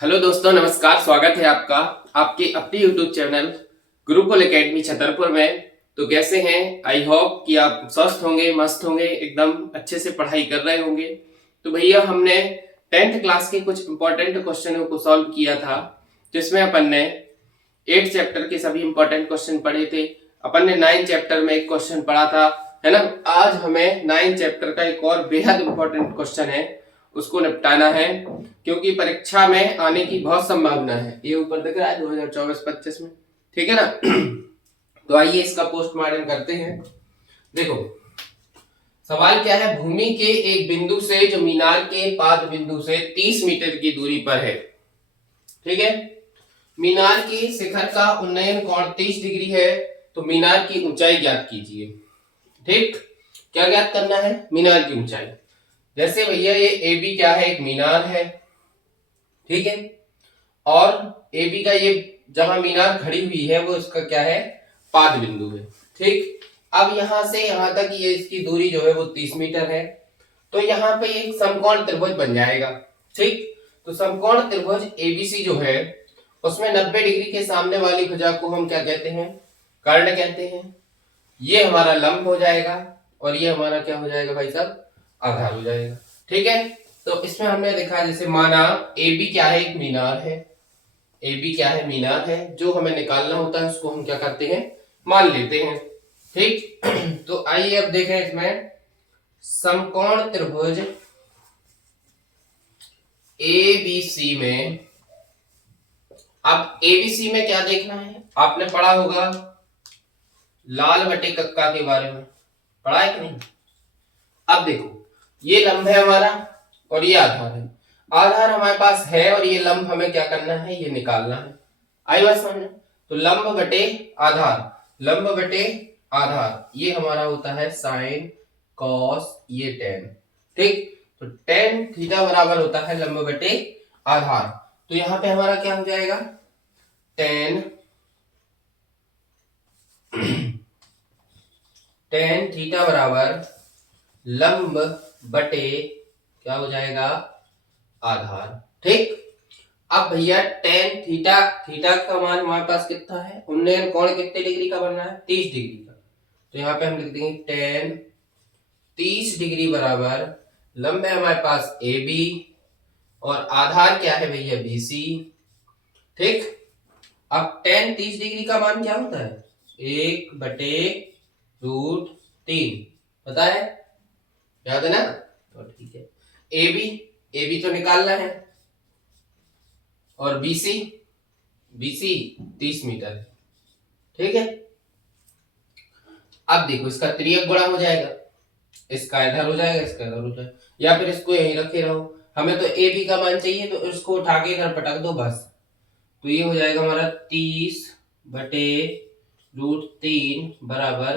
Hello दोस्तों, नमस्कार। स्वागत है आपका आपके अपने YouTube channel Gurukul academy Chhatarpur में। तो कैसे हैं? आई होप कि आप स्वस्थ होंगे, मस्त होंगे, एकदम अच्छे से पढ़ाई कर रहे होंगे। तो भैया, हमने 10th क्लास के कुछ इंपॉर्टेंट क्वेश्चनों को सॉल्व किया था, जिसमें अपन ने 8 चैप्टर के सभी इंपॉर्टेंट क्वेश्चन पढ़े थे। अपन ने 9 चैप्टर में एक क्वेश्चन पढ़ा था, है ना। आज हमें 9 चैप्टर का एक और बेहद इंपॉर्टेंट क्वेश्चन है, उसको निपटाना है, क्योंकि परीक्षा में आने की बहुत संभावना है। ये ऊपर दिख रहा है 2024-25 में, ठीक है ना। तो आइए इसका पोस्टमार्टम करते हैं। देखो, सवाल क्या है। भूमि के एक बिंदु से जो मीनार के पाद बिंदु से 30 मीटर की दूरी पर है, ठीक है। मीनार के शिखर का उन्नयन कोण 30 डिग्री है, तो मीनार की ऊंचाई ज्ञात कीजिए। ठीक, क्या ज्ञात करना है? मीनार की ऊंचाई। जैसे भैया, ये ए बी क्या है? एक मीनार है, ठीक है। और ए बी का ये जहां मीनार खड़ी हुई है वो इसका क्या है? पाद बिंदु है, ठीक। अब यहां से यहां तक ये इसकी दूरी जो है वो 30 मीटर है। तो यहाँ पे एक समकोण त्रिभुज बन जाएगा, ठीक। तो समकोण त्रिभुज एबीसी जो है उसमें 90 डिग्री के सामने वाली भुजा को हम क्या कहते हैं? कर्ण कहते हैं। ये हमारा लंब हो जाएगा और ये हमारा क्या हो जाएगा भाई साहब? आधार हो जाएगा, ठीक है। तो इसमें हमने देखा, जैसे माना ए बी क्या है? एक मीनार है। ए बी क्या है? मीनार है। जो हमें निकालना होता है उसको हम क्या करते हैं? मान लेते हैं, ठीक। तो आइए अब देखें इसमें समकोण त्रिभुज एबीसी में। अब एबीसी में क्या देखना है? आपने पढ़ा होगा लाल बटे कक्का के बारे में, पढ़ा है कि नहीं? अब देखो, ये लंब है हमारा और ये आधार है। आधार हमारे पास है और ये लंब हमें क्या करना है? ये निकालना है। आई बात समझ में? तो लंब बटे आधार, लंब बटे आधार, ये हमारा होता है साइन कॉस ये टेन, ठीक। तो टेन थीटा बराबर होता है लंब बटे आधार। तो यहां पे हमारा क्या हो जाएगा? टेन टेन थीटा बराबर लंब बटे क्या हो जाएगा? आधार, ठीक। अब भैया टेन थीटा, थीटा का मान हमारे पास कितना है? उन्नयन कोण कितने डिग्री का बनना है? 30 डिग्री का। तो यहाँ पे हम लिख देंगे टेन 30 डिग्री बराबर लंब है हमारे पास ए बी और आधार क्या है भैया? बी सी, ठीक। अब टेन 30 डिग्री का मान क्या होता है? 1/√3, पता है? याद है ना? तो ठीक है। ए बी तो निकालना है और बीसी 30 मीटर, ठीक है। अब देखो, इसका त्रियक गुणा हो जाएगा, इसका इधर हो जाएगा, इसका इधर हो जाएगा, या फिर इसको यहीं रखे रहो। हमें तो ए बी का मान चाहिए, तो इसको उठा के इधर पटक दो बस। तो ये हो जाएगा हमारा 30/√3 बराबर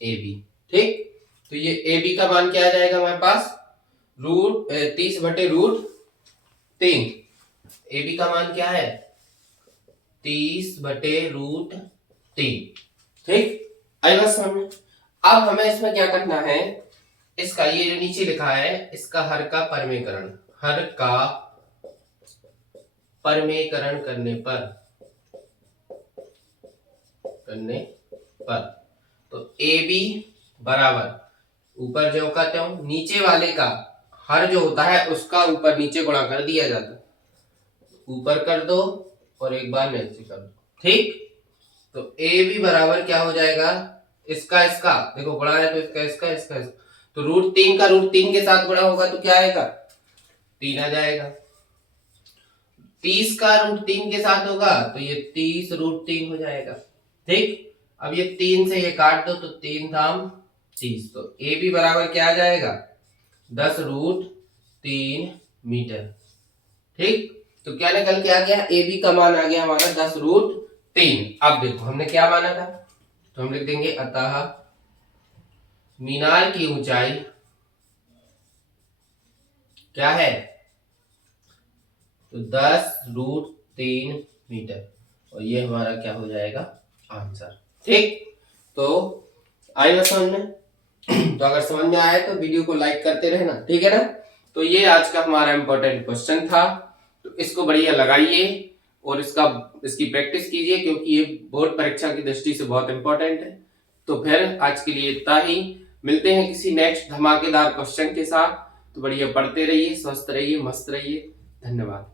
ए बी, ठीक। तो ये ए बी का मान क्या आ जाएगा हमारे पास? 30/√3। ए बी का मान क्या है? 30/√3, ठीक। आई बात समझ में? अब हमें इसमें क्या करना है? इसका ये जो नीचे लिखा है, इसका हर का परमेकरण, हर का परमेकरण करने पर तो ए बी बराबर ऊपर जो कहते हो नीचे वाले का हर जो होता है उसका ऊपर नीचे गुणा कर दिया जाता है। ऊपर कर दो और एक बार नीचे कर दो, ठीक। तो ए बी बराबर क्या हो जाएगा? इसका देखो गुणा है तो इसका तो √3 का √3 के साथ गुणा होगा तो क्या आएगा? 3 आ जाएगा। 30 का √3 के साथ होगा तो ये 30√3 हो जाएगा, ठीक। अब ये 3 से ये काट दो तो 3 धाम 30, तो ए बी बराबर क्या आ जाएगा? 10√3 मीटर, ठीक। तो क्या निकल के आ गया? ए बी का मान आ गया हमारा 10√3। अब देखो हमने क्या माना था, तो हम लिख देंगे अतः मीनार की ऊंचाई क्या है? तो 10√3 मीटर, और ये हमारा क्या हो जाएगा? आंसर, ठीक। तो आई बात समझ में? तो अगर समझ में आया तो वीडियो को लाइक करते रहना, ठीक है ना। तो ये आज का हमारा इंपॉर्टेंट क्वेश्चन था। तो इसको बढ़िया लगाइए और इसकी प्रैक्टिस कीजिए, क्योंकि ये बोर्ड परीक्षा की दृष्टि से बहुत इंपॉर्टेंट है। तो फिर आज के लिए इतना ही, मिलते हैं किसी नेक्स्ट धमाकेदार क्वेश्चन के साथ। तो बढ़िया पढ़ते रहिए, स्वस्थ रहिए, मस्त रहिए। धन्यवाद।